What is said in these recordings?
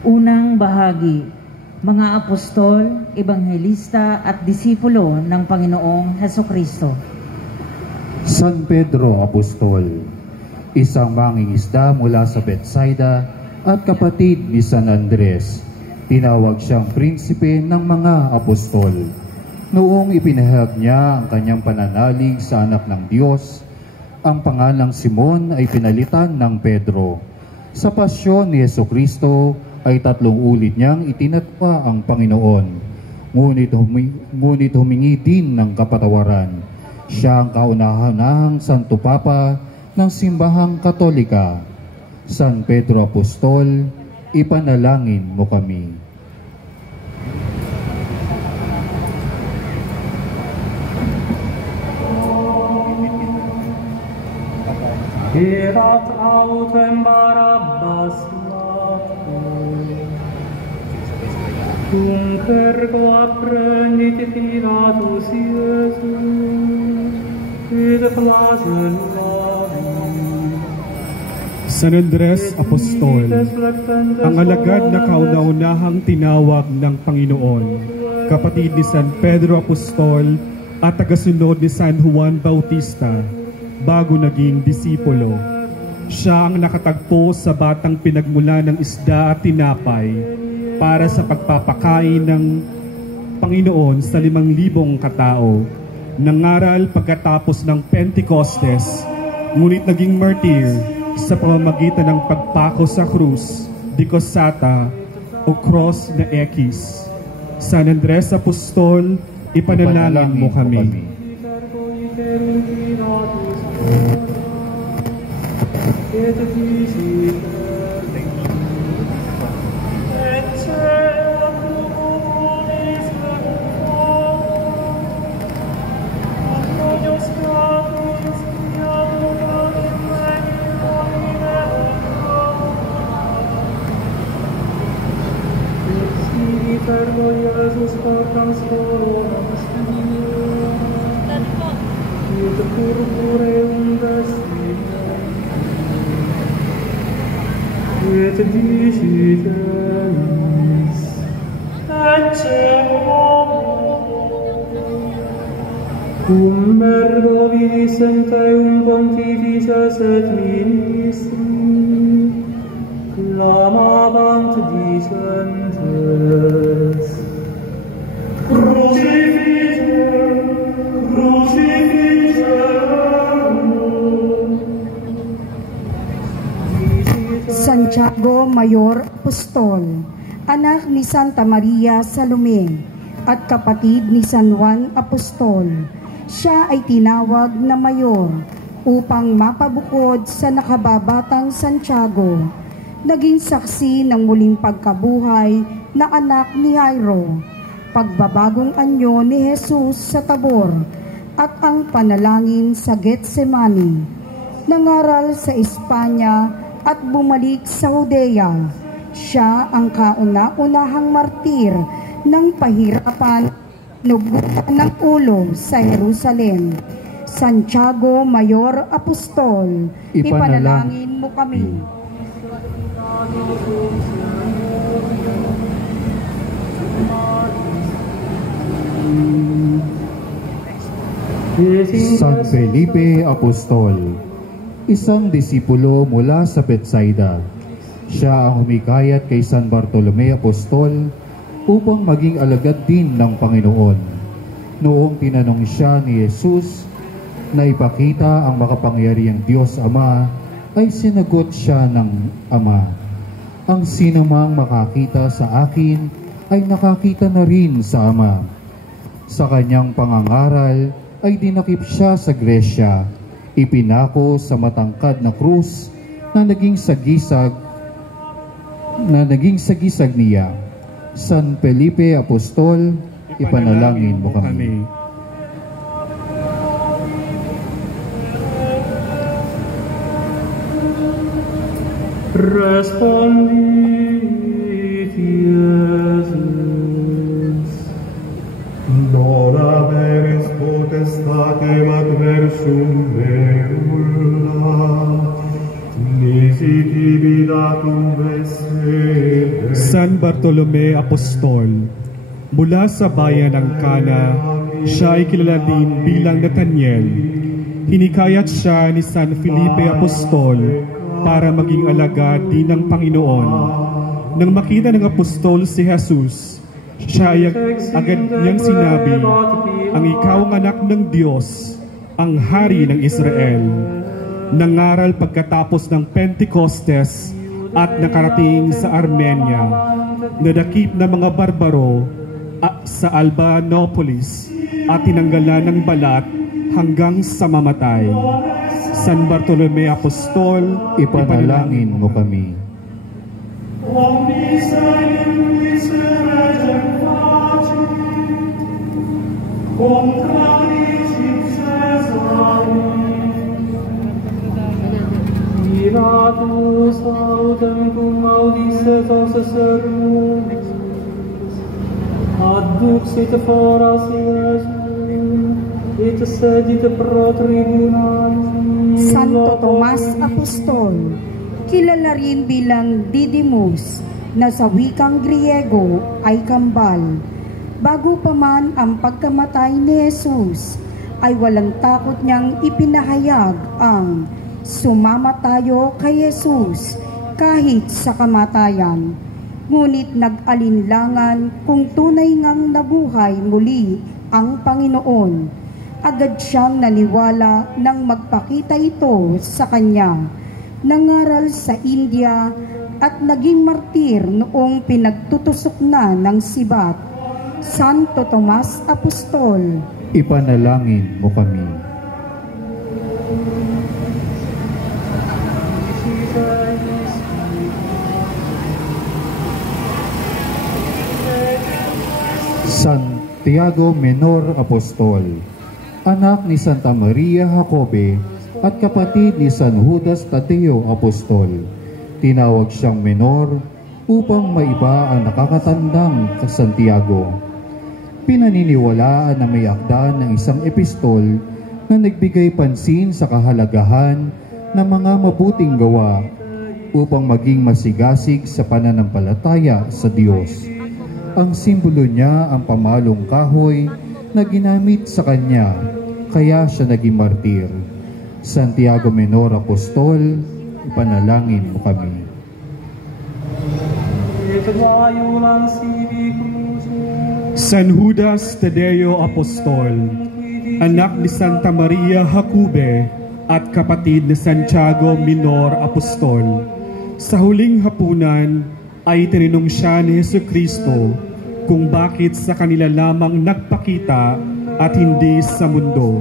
Unang bahagi, mga apostol, ebanghelista at disipulo ng Panginoong Hesukristo. San Pedro Apostol, isang mangingisda mula sa Betsaida at kapatid ni San Andres. Tinawag siyang prinsipe ng mga apostol. Noong ipinahayag niya ang kanyang pananalig sa anak ng Diyos, ang pangalang Simon ay pinalitan ng Pedro. Sa pasyon ni Hesukristo ay 3 ulit niyang itinatwa ang Panginoon, ngunit humingi din ng kapatawaran. Siya ang kauna-unahang Santo Papa ng Simbahang Katolika. San Pedro Apostol, ipanalangin mo kami. Erat autem Barabbas latur, cum pergo apprendit Pilatus Iesus, et placem labi. San Andres Apostol, ang alagad na kauna-unahang tinawag ng Panginoon, kapatid ni San Pedro Apostol at tagasunod ni San Juan Bautista, bago naging disipulo. Siya ang nakatagpo sa batang pinagmula ng isda at tinapay para sa pagpapakain ng Panginoon sa 5,000 katao. Nangaral pagkatapos ng Pentecostes, ngunit naging martir sa pamamagitan ng pagpako sa krus, dikosata o cross na ekis. San Andres Apostol, ipanalangin mo kami. Cum ergo vidis centum pontifices et ministri, clamabant dicentes: Crucifixe, crucifixe. Santiago Mayor Apostol, anak ni Santa Maria Salome at kapatid ni San Juan Apostol. Siya ay tinawag na mayor upang mapabukod sa nakababatang Santiago. Naging saksi ng muling pagkabuhay na anak ni Jairo, pagbabagong anyo ni Jesus sa Tabor, at ang panalangin sa Getsemani. Nangaral sa Espanya at bumalik sa Judea. Siya ang kauna-unahang martir ng pahirapan nugutan ng ulo sa Jerusalem. Santiago Mayor Apostol, ipanalangin mo kami. San Felipe Apostol, isang disipulo mula sa Betsaida. Siya ang humikayat kay San Bartolome Apostol upang maging alagad din ng Panginoon. Noong tinanong siya ni Jesus na ipakita ang makapangyarihang Diyos Ama, ay sinagot siya ng Ama, "Ang sinumang makakita sa akin ay nakakita na rin sa Ama." Sa kanyang pangangaral ay dinakip siya sa Gresya, ipinako sa matangkad na krus na naging sagisag niya. San Felipe Apostol, ipanalangin mo kami. Respondit Iesus: Non averis potestatem adversum merulla, nisi tibi datum esse San Bartolome Apostol, mula sa bayan ng Cana, siya ay kilala din bilang Nathaniel. Hinikayat siya ni San Felipe Apostol para maging alagad din ng Panginoon. Nang makita ng apostol si Jesus, siya ay agad niyang sinabi, ang ikaw ang anak ng Diyos, ang hari ng Israel. Nangaral pagkatapos ng Pentecostes at nakarating sa Armenia, nadakip na mga barbaro sa Albanopolis at tinanggalan ng balat hanggang sa mamatay. San Bartolome Apostol, Ipanalangin mo kami. Ilatus autem cum audiset servum, adduxit foras Iesum, et sedit pro tribunalis. Santo Tomas Apostol, kilala rin bilang Didymus, na sa wikang Griego ay kambal. Bago pa man ang pagkamatay ni Jesus, ay walang takot niyang ipinahayag ang sumama tayo kay Jesus kahit sa kamatayan. Ngunit nag-alinlangan kung tunay ngang nabuhay muli ang Panginoon. Agad siyang naniwala nang magpakita ito sa kanya. Nangaral sa India at naging martir noong pinagtutusok na ng sibat. Santo Tomas Apostol, Ipanalangin mo kami. Santiago Menor Apostol, anak ni Santa Maria Jacobe at kapatid ni San Judas Tadeo Apostol. Tinawag siyang menor upang maiba ang nakakatandang Santiago. Pinaniniwalaan na may akda ng isang epistol na nagbigay pansin sa kahalagahan ng mga mabuting gawa upang maging masigasig sa pananampalataya sa Diyos. Ang simbolo niya ang pamalong kahoy na ginamit sa kanya, kaya siya naging martir. Santiago Menor Apostol, ipanalangin mo kami. San Judas Tadeo Apostol, anak ni Santa Maria Jacobe at kapatid ni Santiago Menor Apostol. Sa huling hapunan ay tinanong siya ni Jesucristo kung bakit sa kanila lamang nagpakita at hindi sa mundo.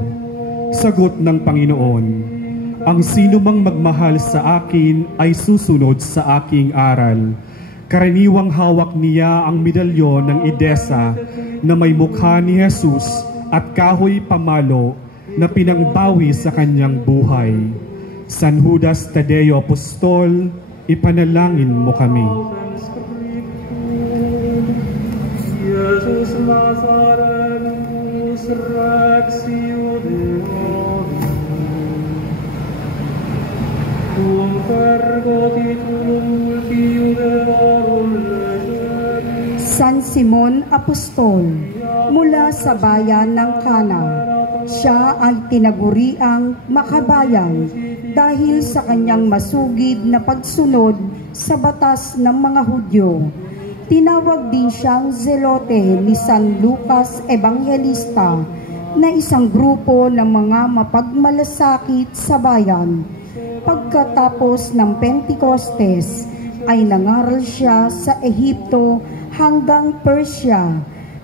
Sagot ng Panginoon, ang sino mang magmahal sa akin ay susunod sa aking aral. Karaniwang hawak niya ang medalyon ng Edesa na may mukha ni Jesus at kahoy pamalo na pinangbawi sa kanyang buhay. San Judas Tadeo Apostol, ipanalangin mo kami. Jesus Nazarenus Rex Iudeorum, cum pergotitum multi Iudeorum legeris. San Simon Apostol, mula sa bayan ng Cana, siya ay tinaguriang makabayan dahil sa kanyang masugid na pagsunod sa batas ng mga Hudyo. Tinawag din siyang zelote ni San Lucas Evangelista na isang grupo ng mga mapagmalasakit sa bayan. Pagkatapos ng Pentecostes ay nangaral siya sa Ehipto hanggang Persia.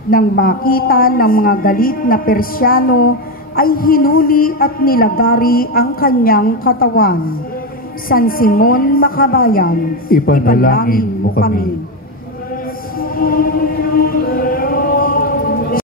Nang makita ng mga galit na Persyano ay hinuli at nilagari ang kanyang katawan. San Simon Makabayan, Ipanalangin mo kami.